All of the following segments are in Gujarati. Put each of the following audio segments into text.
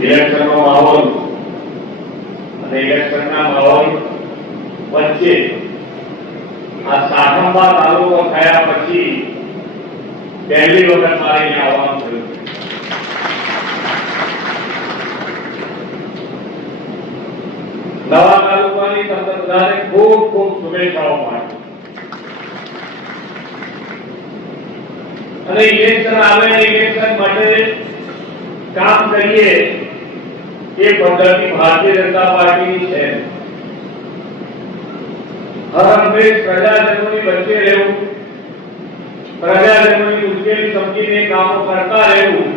ઇલેક્શનનો માહોલ અને ઇલેક્શનના માહોલ વચ્ચે આ સાઠંબા તાલુકો થયા પછી પહેલી વખત મારે અહીંયા આવવાનું થયું છે. નવા તાલુકાની તમને બધાને ખૂબ ખૂબ શુભેચ્છાઓ માટે અને ઇલેક્શન આવે ઇલેક્શન માટે કામ કરીએ એ પદ્ધતિ ભારતીય જનતા પાર્ટીની છે. હર હંમેશ પ્રજાજનોની વચ્ચે રહેવું, પ્રજાજનોની મુશ્કેલી સમજીને કામો કરતા રહેવું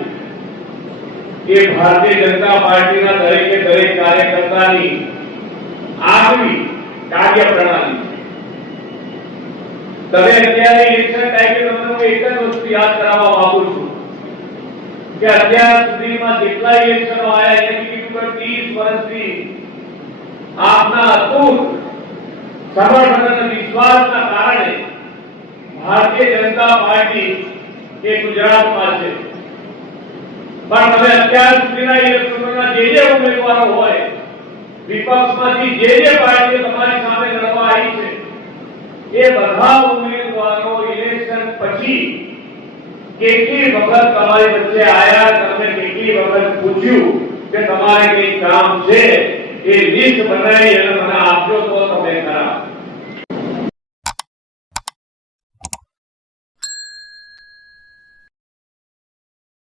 એ ભારતીય જનતા પાર્ટીના દરેકે દરેક કાર્યકર્તાની આગવી કાર્ય પ્રણાલી છે. તમે અત્યારે ઇલેક્શન ટાઈમે તમને હું એક જ વસ્તુ યાદ કરાવવા માંગુ છું કે અત્યાર સુધીમાં જેટલા ઇલેક્શનો આવ્યા એની કીધું કે 30 વર્ષથી આપના અતૂટ સમર્થન અને વિશ્વાસના કારણે ભારતીય જનતા પાર્ટી એ ગુજરાતમાં છે. પણ તમે અત્યાર સુધીના ઇલેક્શનોના જે ઉમેદવારો હોય, વિપક્ષમાંથી જે પાર્ટીઓ તમારી સામે લડવા આવી છે, એ બધા ઉમેદવારો ઇલેક્શન પછી કેટલી વખત તમારી વચ્ચે આયા, તમને કેટલી વખત પૂછ્યું કે તમારે કઈ કામ છે, એ લિસ્ટ બનાવી અને મને આપજો તો તમે કરા.